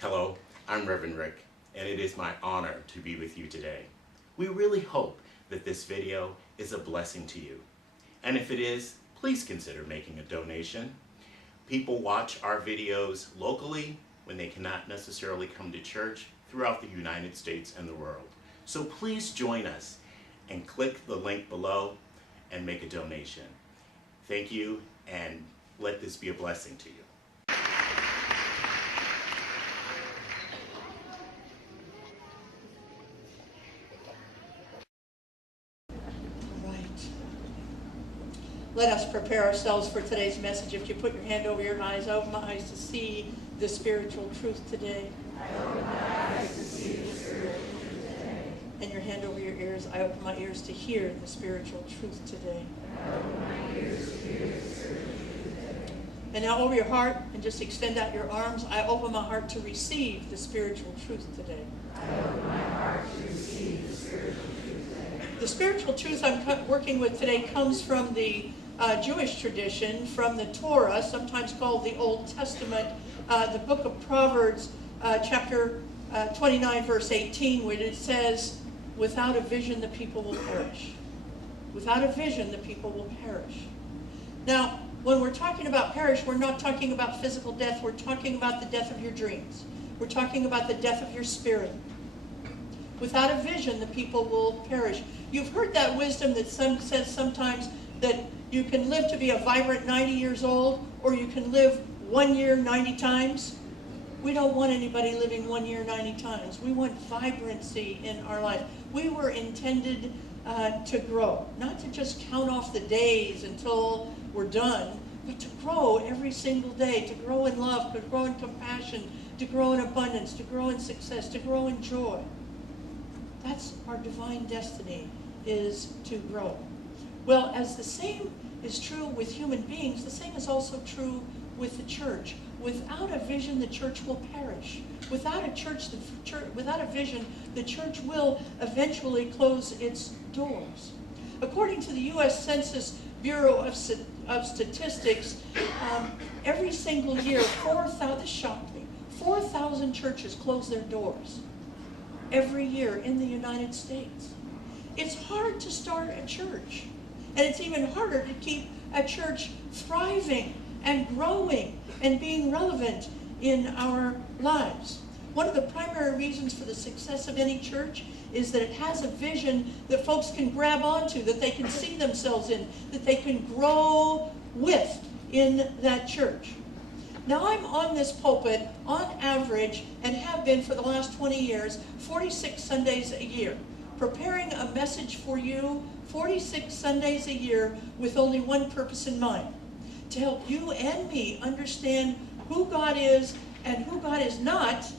Hello, I'm Reverend Rick, and it is my honor to be with you today. We really hope that this video is a blessing to you. And if it is, please consider making a donation. People watch our videos locally when they cannot necessarily come to church throughout the United States and the world. So please join us and click the link below and make a donation. Thank you, and let this be a blessing to you. Let us prepare ourselves for today's message. If you put your hand over your eyes, I open my eyes to see the spiritual truth today. I open my eyes to see the spiritual truth today. And your hand over your ears, I open my ears to hear the spiritual truth today. I open my ears to hear the spiritual truth today. And now over your heart, and just extend out your arms, I open my heart to receive the spiritual truth today. I open my heart to receive the spiritual truth today. The spiritual truth I'm working with today comes from the Jewish tradition, from the Torah, sometimes called the Old Testament, the book of Proverbs, chapter 29, verse 18, where it says, without a vision the people will perish. Without a vision the people will perish. Now, when we're talking about perish, we're not talking about physical death, we're talking about the death of your dreams. We're talking about the death of your spirit. Without a vision, the people will perish. You've heard that wisdom that says sometimes that you can live to be a vibrant 90 years old, or you can live 1 year 90 times. We don't want anybody living 1 year 90 times. We want vibrancy in our life. We were intended to grow, not to just count off the days until we're done, but to grow every single day, to grow in love, to grow in compassion, to grow in abundance, to grow in success, to grow in joy. That's our divine destiny, is to grow. Well, as the same is true with human beings, the same is also true with the church. Without a vision, the church will perish. Without a vision, the church will eventually close its doors. According to the U.S. Census Bureau of Statistics, every single year, 4,000, this shocked me, 4,000 churches close their doors every year in the United States. It's hard to start a church. And it's even harder to keep a church thriving and growing and being relevant in our lives. One of the primary reasons for the success of any church is that it has a vision that folks can grab onto, that they can see themselves in, that they can grow with in that church. Now, I'm on this pulpit on average, and have been for the last 20 years, 46 Sundays a year, preparing a message for you 46 Sundays a year with only one purpose in mind: to help you and me understand who God is and who God is not,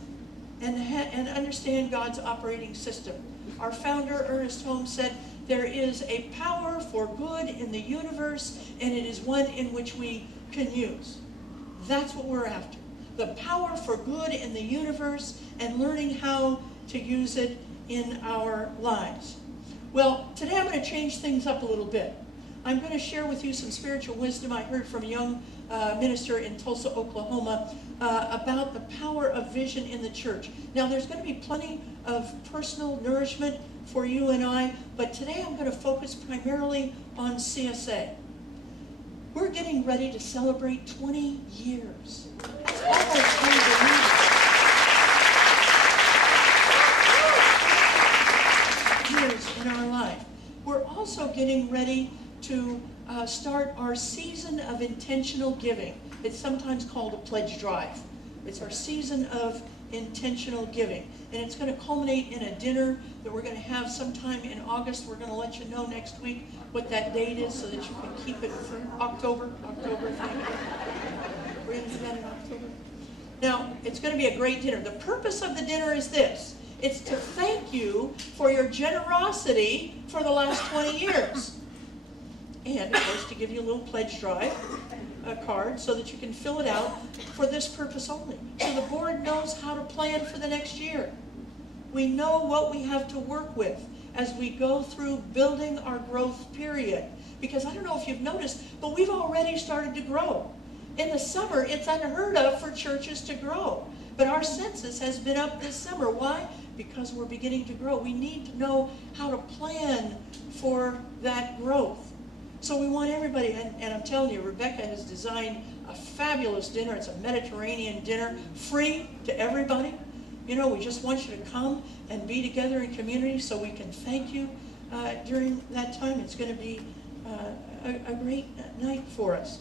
and understand God's operating system. Our founder, Ernest Holmes, said, there is a power for good in the universe, and it is one in which we can use. That's what we're after. The power for good in the universe, and learning how to use it in our lives. Well, today I'm going to change things up a little bit. I'm going to share with you some spiritual wisdom I heard from a young minister in Tulsa, Oklahoma, about the power of vision in the church. Now, there's going to be plenty of personal nourishment for you and I, but today I'm going to focus primarily on CSA. We're getting ready to celebrate 20 years. That's almost unbelievable. Years in our life. We're also getting ready to start our season of intentional giving. It's sometimes called a pledge drive. It's our season of intentional giving. And it's going to culminate in a dinner that we're going to have sometime in August. We're going to let you know next week what that date is so that you can keep it for October. October, thank you. We're going to do that in October. Now, it's going to be a great dinner. The purpose of the dinner is this. It's to thank you for your generosity for the last 20 years. And, of course, to give you a little pledge drive card so that you can fill it out for this purpose only. So the board knows how to plan for the next year. We know what we have to work with as we go through building our growth period. Because I don't know if you've noticed, but we've already started to grow. In the summer, it's unheard of for churches to grow. But our census has been up this summer. Why? Because we're beginning to grow. We need to know how to plan for that growth. So we want everybody, and I'm telling you, Rebecca has designed a fabulous dinner. It's a Mediterranean dinner, free to everybody. You know, we just want you to come and be together in community so we can thank you during that time. It's going to be a great night for us.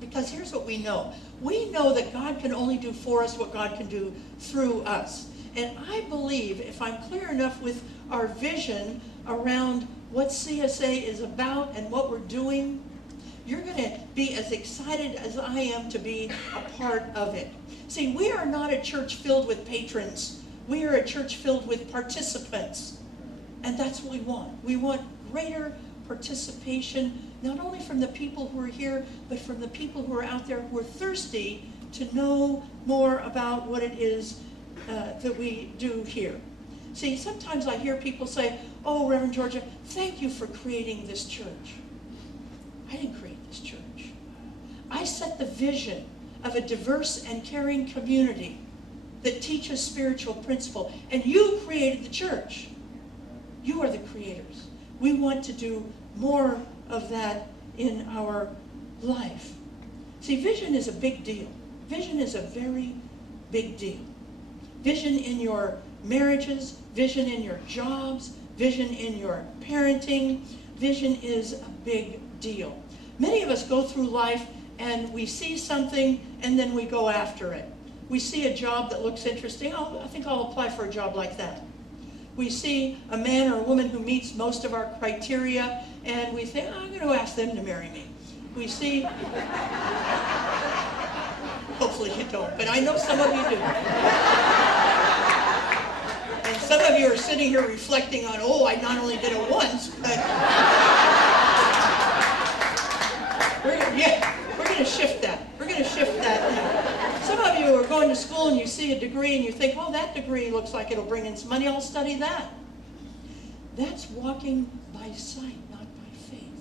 Because here's what we know. We know that God can only do for us what God can do through us. And I believe if I'm clear enough with our vision around what CSA is about and what we're doing, you're going to be as excited as I am to be a part of it. See, we are not a church filled with patrons. We are a church filled with participants. And that's what we want. We want greater participation, not only from the people who are here, but from the people who are out there who are thirsty to know more about what it is that we do here. See, sometimes I hear people say, oh, Reverend Georgia, thank you for creating this church. I didn't create this church. I set the vision of a diverse and caring community that teaches spiritual principle, and you created the church. You are the creators. We want to do more of that in our life. See, vision is a big deal. Vision is a very big deal. Vision in your marriages, vision in your jobs, vision in your parenting. Vision is a big deal. Many of us go through life and we see something and then we go after it. We see a job that looks interesting. Oh, I think I'll apply for a job like that. We see a man or a woman who meets most of our criteria and we think, oh, I'm going to ask them to marry me. We see, hopefully you don't, but I know some of you do. And some of you are sitting here reflecting on, oh, I not only did it once, but we're going to shift that. We're going to shift that now. Some of you are going to school and you see a degree and you think, oh, that degree looks like it'll bring in some money, I'll study that. That's walking by sight, not by faith.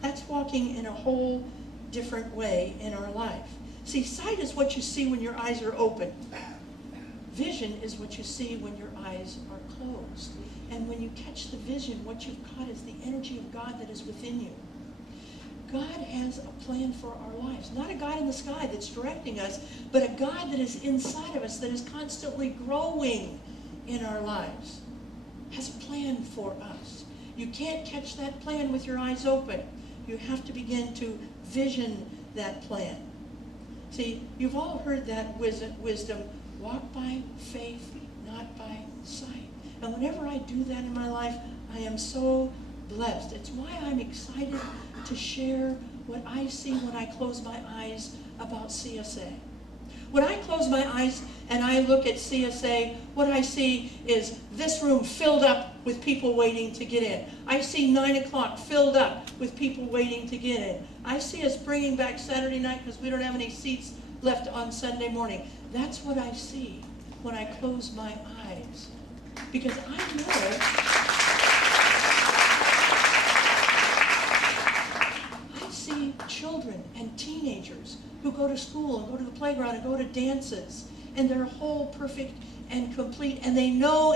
That's walking in a whole different way in our life. See, sight is what you see when your eyes are open. Vision is what you see when your eyes are closed. And when you catch the vision, what you've caught is the energy of God that is within you. God has a plan for our lives. Not a God in the sky that's directing us, but a God that is inside of us, that is constantly growing in our lives. Has a plan for us. You can't catch that plan with your eyes open. You have to begin to vision that plan. See, you've all heard that wisdom, walk by faith, not by sight. And whenever I do that in my life, I am so blessed. It's why I'm excited to share what I see when I close my eyes about CSA. When I close my eyes and I look at CSA, what I see is this room filled up with people waiting to get in. I see 9 o'clock filled up with people waiting to get in. I see us bringing back Saturday night because we don't have any seats left on Sunday morning. That's what I see when I close my eyes. Because I know children and teenagers who go to school and go to the playground and go to dances, and they're whole, perfect, and complete, and they know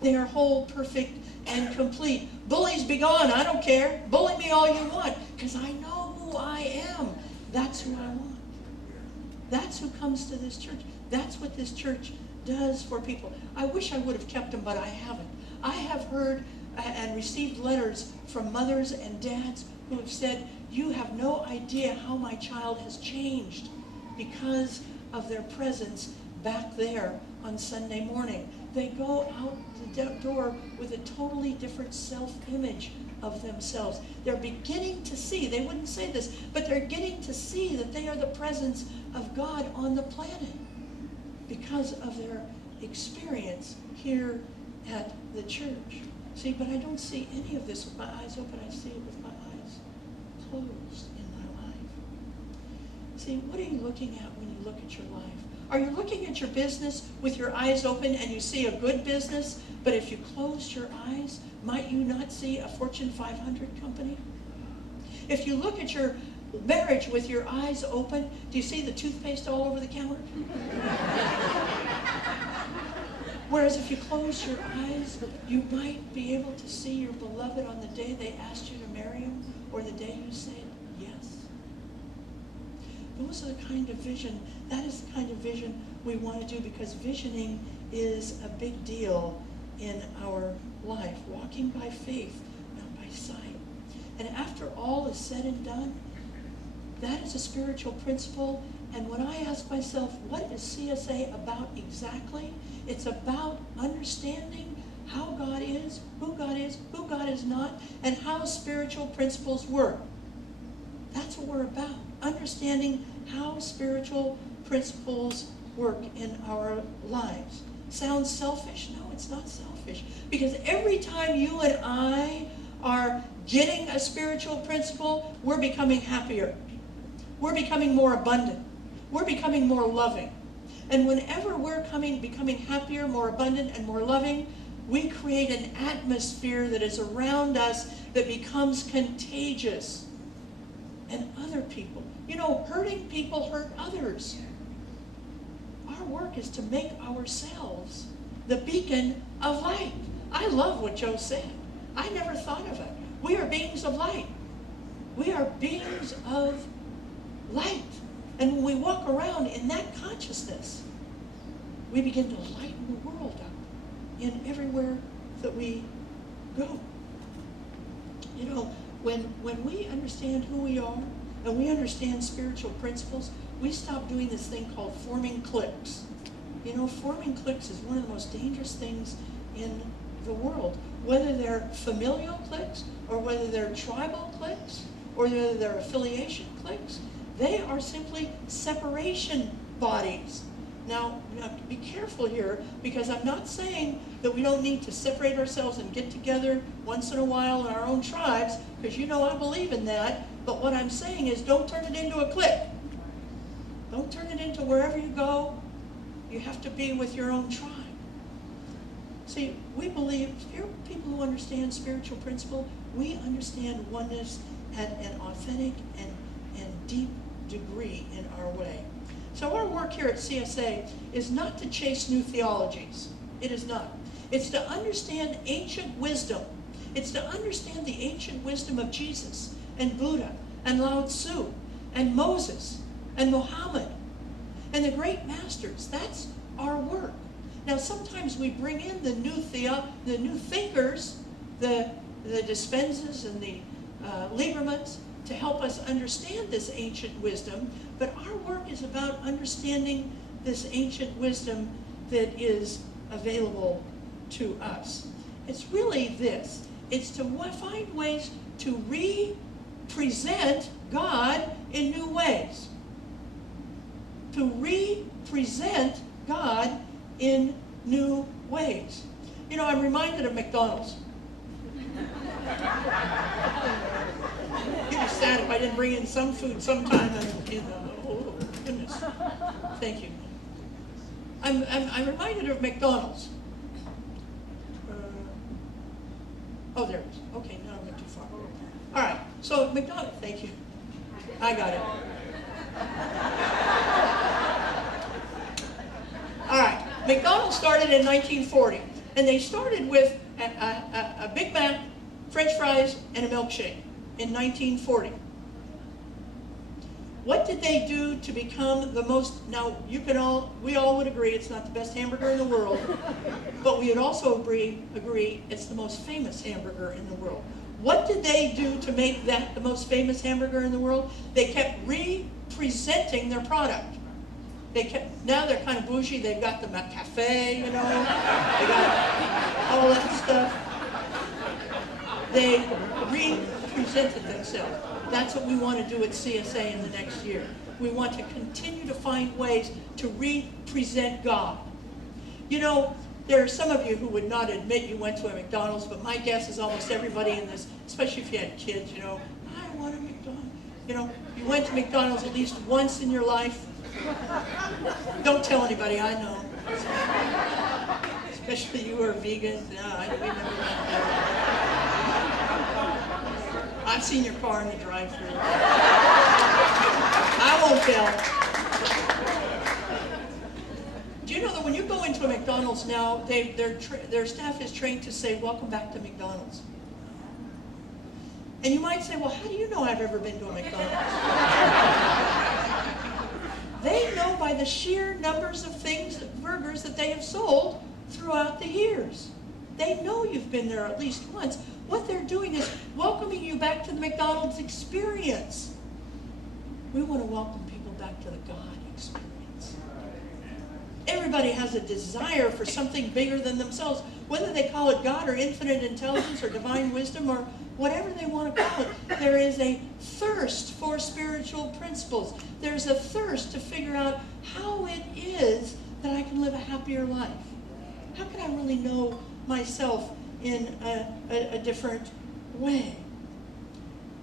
they are whole, perfect, and complete. Bullies be gone, I don't care. Bully me all you want, because I know who I am. That's who I want. That's who comes to this church. That's what this church does for people. I wish I would have kept them, but I haven't. I have heard and received letters from mothers and dads who have said, you have no idea how my child has changed because of their presence back there on Sunday morning. They go out the door with a totally different self-image of themselves. They're beginning to see, they wouldn't say this, but they're getting to see that they are the presence of God on the planet because of their experience here at the church. See, but I don't see any of this with my eyes open. I see it with my eyes closed in my life. See, what are you looking at when you look at your life? Are you looking at your business with your eyes open and you see a good business, but if you closed your eyes, might you not see a Fortune 500 company? If you look at your marriage with your eyes open. Do you see the toothpaste all over the counter? Whereas if you close your eyes, you might be able to see your beloved on the day they asked you to marry him, or the day you said yes. Those are the kind of vision, that is the kind of vision we want to do, because visioning is a big deal in our life. Walking by faith, not by sight. And after all is said and done, that is a spiritual principle. And when I ask myself, what is CSA about exactly? It's about understanding how God is, who God is not, and how spiritual principles work. That's what we're about. Understanding how spiritual principles work in our lives. Sounds selfish? No, it's not selfish. Because every time you and I are getting a spiritual principle, we're becoming happier. We're becoming more abundant. We're becoming more loving. And whenever we're becoming happier, more abundant, and more loving, we create an atmosphere that is around us that becomes contagious. And other people, you know, hurting people hurt others. Our work is to make ourselves the beacon of light. I love what Joe said. I never thought of it. We are beings of light. We are beings of light. And when we walk around in that consciousness, we begin to lighten the world up in everywhere that we go. You know, when we understand who we are and we understand spiritual principles, we stop doing this thing called forming cliques. You know, forming cliques is one of the most dangerous things in the world. Whether they're familial cliques, or whether they're tribal cliques, or whether they're affiliation cliques, they are simply separation bodies. Now, you have to be careful here, because I'm not saying that we don't need to separate ourselves and get together once in a while in our own tribes, because you know I believe in that. But what I'm saying is, don't turn it into a clique. Don't turn it into wherever you go, you have to be with your own tribe. See, we believe, people who understand spiritual principle, we understand oneness at an authentic and deep degree in our way. So our work here at CSA is not to chase new theologies. It is not. It's to understand ancient wisdom. It's to understand the ancient wisdom of Jesus and Buddha and Lao Tzu and Moses and Muhammad and the great masters. That's our work. Now sometimes we bring in the new thinkers, the Dispenzas and the Liebermans, to help us understand this ancient wisdom, but our work is about understanding this ancient wisdom that is available to us. It's really this. It's to find ways to re-present God in new ways. To re-present God in new ways. You know, I'm reminded of McDonald's. You'd be sad if I didn't bring in some food sometime. Oh, goodness. Thank you. I'm reminded of McDonald's. Oh, there it is. Okay, now I went too far. All right, so McDonald's, thank you. I got it. All right, McDonald's started in 1940, and they started with a Big Mac, French fries, and a milkshake in 1940. What did they do to become the most, now we all would agree it's not the best hamburger in the world, but we would also agree it's the most famous hamburger in the world. What did they do to make that the most famous hamburger in the world? They kept re-presenting their product. Now they're kind of bougie, they've got the McCafe, you know, they got all that stuff. They re-presented themselves. That's what we want to do at CSA in the next year. We want to continue to find ways to re-present God. You know, there are some of you who would not admit you went to a McDonald's, but my guess is almost everybody in this, especially if you had kids, you know, I want a McDonald's. You know, you went to McDonald's at least once in your life. Don't tell anybody, I know. Especially you who are vegans. No, we never went there. I've seen your car in the drive-thru. I won't tell. Do you know that when you go into a McDonald's now, their staff is trained to say, "Welcome back to McDonald's." And you might say, "Well, how do you know I've ever been to a McDonald's?" They know by the sheer numbers of burgers that they have sold throughout the years. They know you've been there at least once. What they're doing is welcoming you back to the McDonald's experience. We want to welcome people back to the God experience. Everybody has a desire for something bigger than themselves, whether they call it God or infinite intelligence or divine wisdom or whatever they want to call it. There is a thirst for spiritual principles. There's a thirst to figure out how it is that I can live a happier life. How can I really know myself in a different way?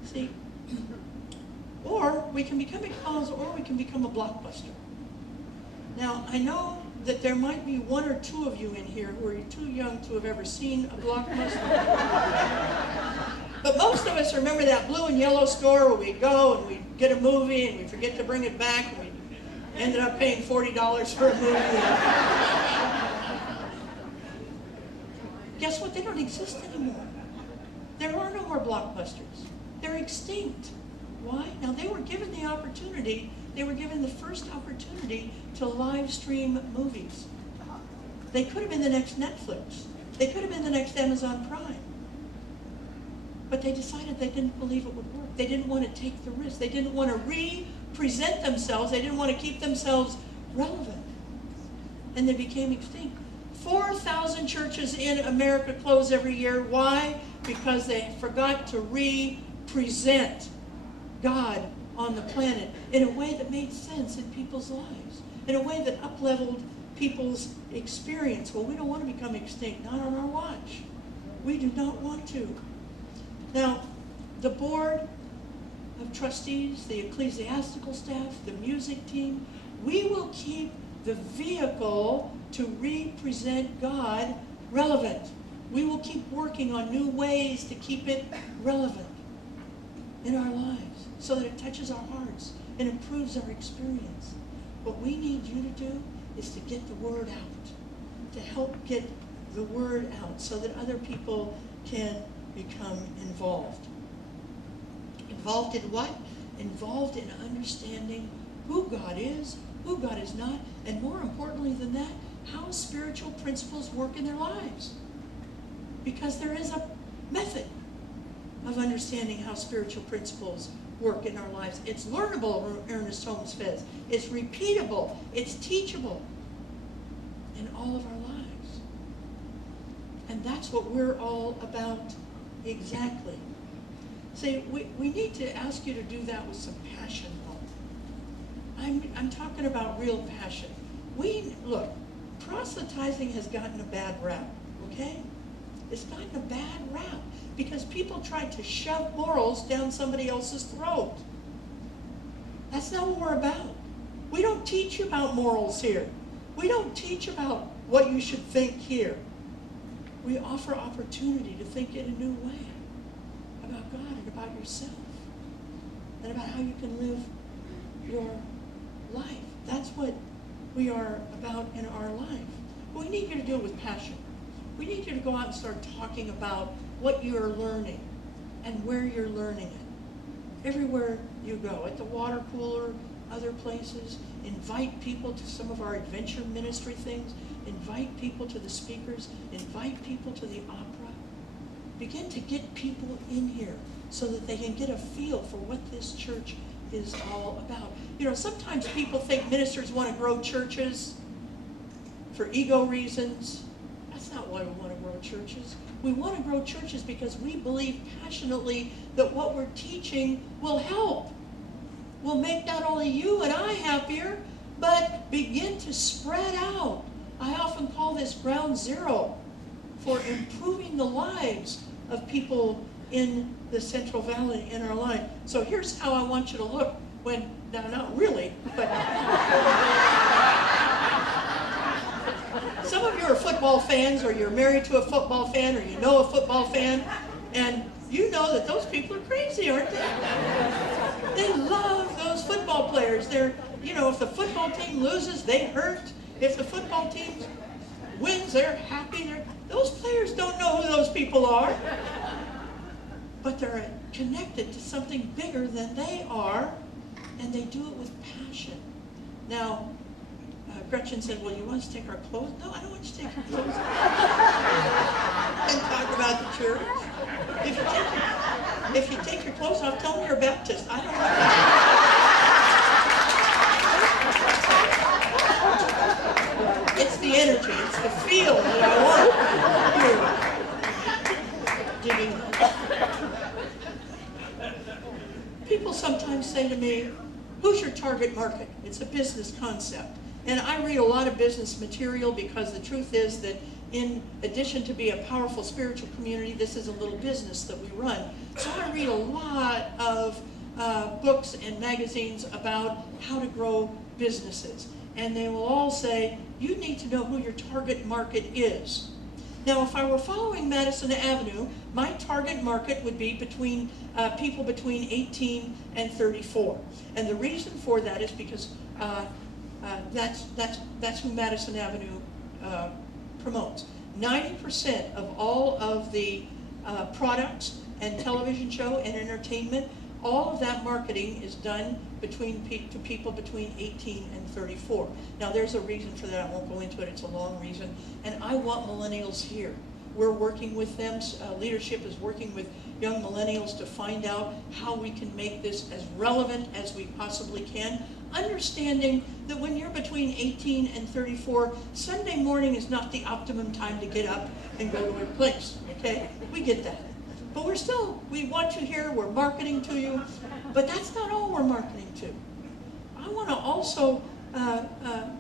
See, or we can become McDonald's, or we can become a Blockbuster. Now, I know that there might be one or two of you in here who are too young to have ever seen a Blockbuster. But most of us remember that blue and yellow store where we go and we get a movie and we forget to bring it back and we ended up paying $40 for a movie. Guess what? They don't exist anymore. There are no more Blockbusters. They're extinct. Why? Now, they were given the opportunity, they were given the first opportunity to live stream movies. They could have been the next Netflix. They could have been the next Amazon Prime. But they decided they didn't believe it would work. They didn't want to take the risk. They didn't want to re-present themselves. They didn't want to keep themselves relevant. And they became extinct. 4,000 churches in America close every year. Why? Because they forgot to re-present God on the planet in a way that made sense in people's lives, in a way that up-leveled people's experience. Well, we don't want to become extinct, not on our watch. We do not want to. Now, the board of trustees, the ecclesiastical staff, the music team, we will keep the vehicle to represent God relevant. We will keep working on new ways to keep it relevant in our lives so that it touches our hearts and improves our experience. What we need you to do is to get the word out, to help get the word out so that other people can become involved. Involved in what? Involved in understanding who God is not, and more importantly than that, how spiritual principles work in their lives. Because there is a method of understanding how spiritual principles work in our lives. It's learnable, Ernest Holmes says. It's repeatable. It's teachable in all of our lives. And that's what we're all about exactly. See, we need to ask you to do that with some passion, though. I'm talking about real passion. Look, proselytizing has gotten a bad rap, okay? It's gotten a bad rap because people try to shove morals down somebody else's throat. That's not what we're about. We don't teach you about morals here. We don't teach about what you should think here. We offer opportunity to think in a new way about God and about yourself and about how you can live your life. That's what we are about in our life. But we need you to do it with passion. We need you to go out and start talking about what you're learning and where you're learning it. Everywhere you go, at the water cooler, other places, invite people to some of our adventure ministry things, invite people to the speakers, invite people to the opera. Begin to get people in here so that they can get a feel for what this church is all about. You know, sometimes people think ministers want to grow churches for ego reasons. That's not why we want to grow churches. We want to grow churches because we believe passionately that what we're teaching will help. Will make not only you and I happier, but begin to spread out. I often call this ground zero for improving the lives of people in the Central Valley in our life. So here's how I want you to look when, now not really, but some of you are football fans, or you're married to a football fan, or you know a football fan, and you know that those people are crazy, aren't they? They love those football players. They're, if the football team loses, they hurt. If the football team wins, they're happy. Those players don't know who those people are. But they're connected to something bigger than they are, and they do it with passion. Now, Gretchen said, well, you want us to take our clothes? No, I don't want you to take your clothes off. And talk about the church. If you take your clothes off, tell them you're a Baptist. I don't know. It's the energy, it's the feel that I want here. People sometimes say to me, who's your target market? It's a business concept. And I read a lot of business material because the truth is that in addition to be a powerful spiritual community, this is a little business that we run. So I read a lot of books and magazines about how to grow businesses. And they will all say, you need to know who your target market is. Now, if I were following Madison Avenue, my target market would be between people between 18 and 34. And the reason for that is because that's who Madison Avenue promotes. 90% of all of the products and television show and entertainment, all of that marketing is done to people between 18 and 34. Now there's a reason for that. I won't go into it. It's a long reason. And I want millennials here. We're working with them. Leadership is working with young millennials to find out how we can make this as relevant as we possibly can. Understanding that when you're between 18 and 34, Sunday morning is not the optimum time to get up and go to a place, okay? We get that. But we want you here, we're marketing to you, but that's not all we're marketing to. I want to also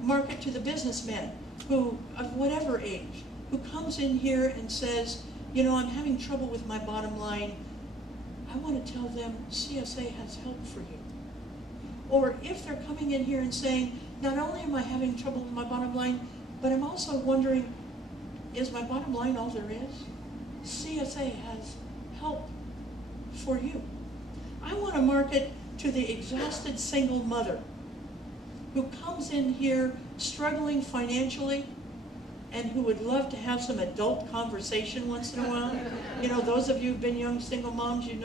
market to the businessman who, of whatever age, who comes in here and says, I'm having trouble with my bottom line. I want to tell them CSA has help for you. Or if they're coming in here and saying, not only am I having trouble with my bottom line, but I'm also wondering, is my bottom line all there is? CSA has help for you. I want to market to the exhausted single mother who comes in here struggling financially and who would love to have some adult conversation once in a while. Those of you who've been young single moms, you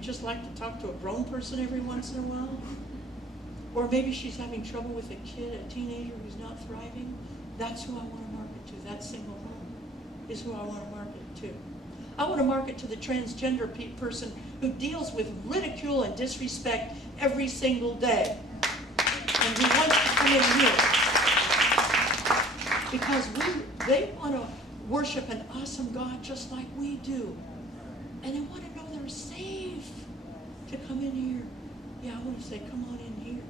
just like to talk to a grown person every once in a while. Or maybe she's having trouble with a teenager who's not thriving. That's who I want to market to. That single mom is who I want to market to. I want to market to the transgender person who deals with ridicule and disrespect every single day. And who wants to come in here. Because they want to worship an awesome God just like we do. And they want to know they're safe to come in here. Yeah, I want to say, come on in here.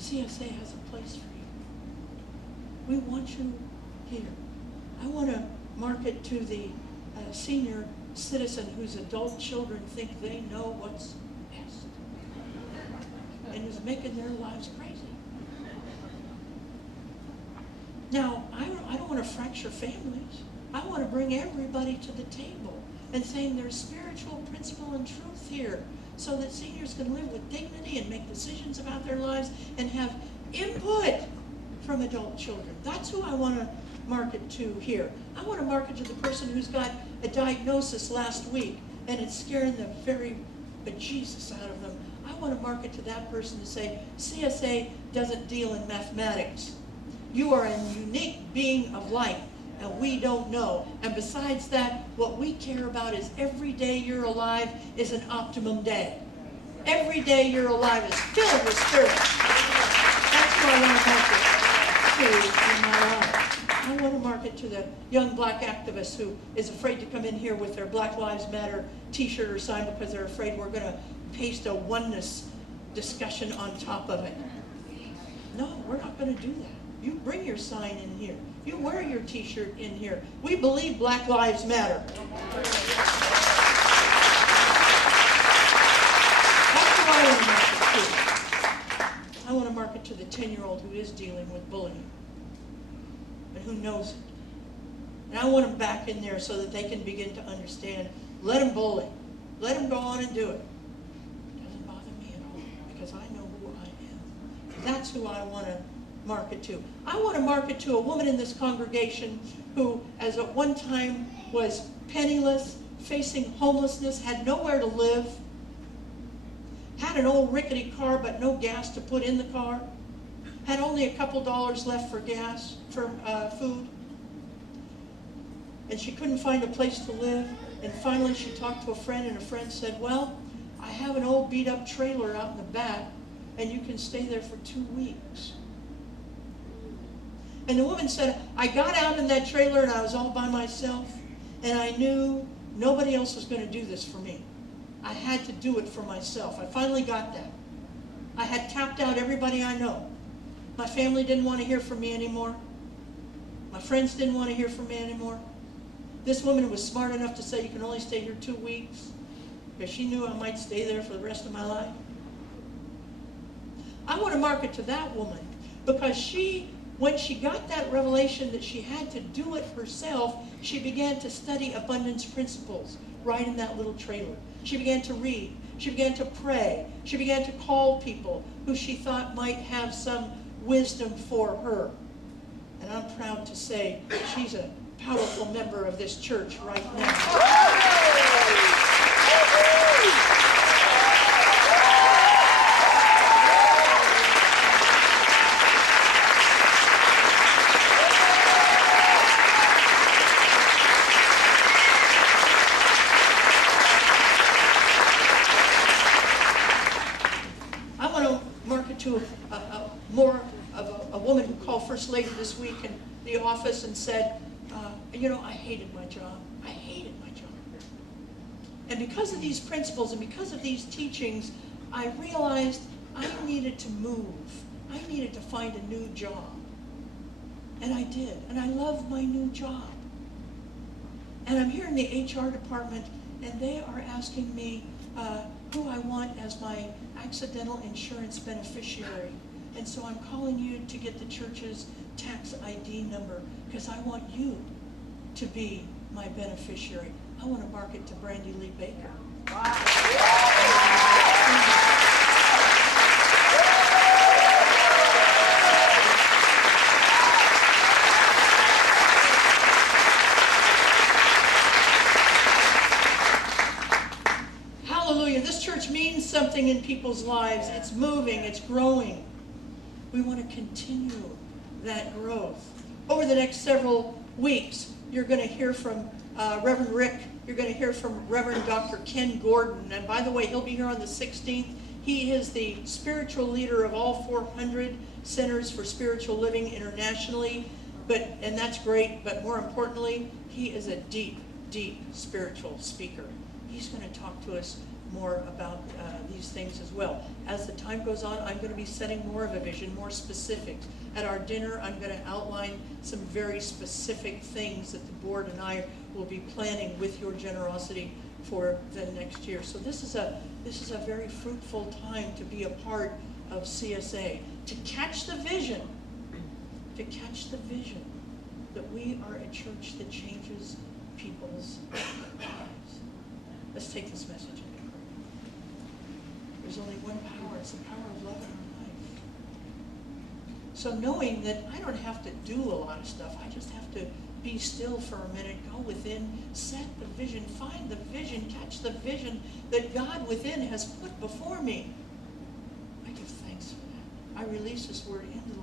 CSA has a place for you. We want you here. I want to market to the senior citizen whose adult children think they know what's best and is making their lives crazy. Now, I don't want to fracture families. I want to bring everybody to the table and saying there's spiritual principle and truth here so that seniors can live with dignity and make decisions about their lives and have input from adult children. That's who I want to market to here. I want to market to the person who's got a diagnosis last week and it's scaring the very bejesus out of them. I want to market to that person and say, CSA doesn't deal in mathematics. You are a unique being of light, and we don't know. And besides that, what we care about is every day you're alive is an optimum day. Every day you're alive is filled with spirit. That's what I want to market to in my life. I want to market to the young black activist who is afraid to come in here with their Black Lives Matter t-shirt or sign because they're afraid we're going to paste a oneness discussion on top of it. No, we're not going to do that. You bring your sign in here. You wear your t-shirt in here. We believe Black Lives Matter. That's who I want to market to. I want to market to the 10-year-old who is dealing with bullying and who knows it. And I want them back in there so that they can begin to understand let him bully. Let him go on and do it. It doesn't bother me at all because I know who I am. That's who I want to market to. I want to market to a woman in this congregation who, as at one time, was penniless, facing homelessness, had nowhere to live, had an old rickety car but no gas to put in the car, had only a couple dollars left for gas, for food, and she couldn't find a place to live. And finally she talked to a friend, and a friend said, well, I have an old beat up trailer out in the back and you can stay there for 2 weeks. And the woman said, I got out in that trailer and I was all by myself, and I knew nobody else was going to do this for me. I had to do it for myself. I finally got that. I had tapped out everybody I know. My family didn't want to hear from me anymore. My friends didn't want to hear from me anymore. This woman was smart enough to say, you can only stay here 2 weeks, because she knew I might stay there for the rest of my life. I want to market to that woman because when she got that revelation that she had to do it herself, she began to study abundance principles right in that little trailer. She began to read. She began to pray. She began to call people who she thought might have some wisdom for her. And I'm proud to say she's a powerful member of this church right now. To a woman who called First Lady this week in the office and said, I hated my job. I hated my job. And because of these principles and because of these teachings, I realized I needed to move. I needed to find a new job. And I did. And I love my new job. And I'm here in the HR department, and they are asking me who I want as my accidental insurance beneficiary. And so I'm calling you to get the church's tax ID number because I want you to be my beneficiary. I want to market to Brandy Lee Baker. Hallelujah. This church means something in people's lives. It's moving. It's growing. We want to continue that growth. Over the next several weeks, you're going to hear from Reverend Rick. You're going to hear from Reverend Dr. Ken Gordon. And by the way, he'll be here on the 16th. He is the spiritual leader of all 400 Centers for Spiritual Living internationally. And that's great, but more importantly, he is a deep, deep spiritual speaker. He's going to talk to us more about these things as well. As the time goes on, I'm going to be setting more of a vision, more specifics. At our dinner, I'm going to outline some very specific things that the board and I will be planning with your generosity for the next year. So this is a very fruitful time to be a part of CSA, to catch the vision, that we are a church that changes people's lives. Let's take this message into prayer. There's only one power. It's the power of love in our life. So knowing that I don't have to do a lot of stuff, I just have to be still for a minute, go within, set the vision, find the vision, catch the vision that God within has put before me. I give thanks for that. I release this word into the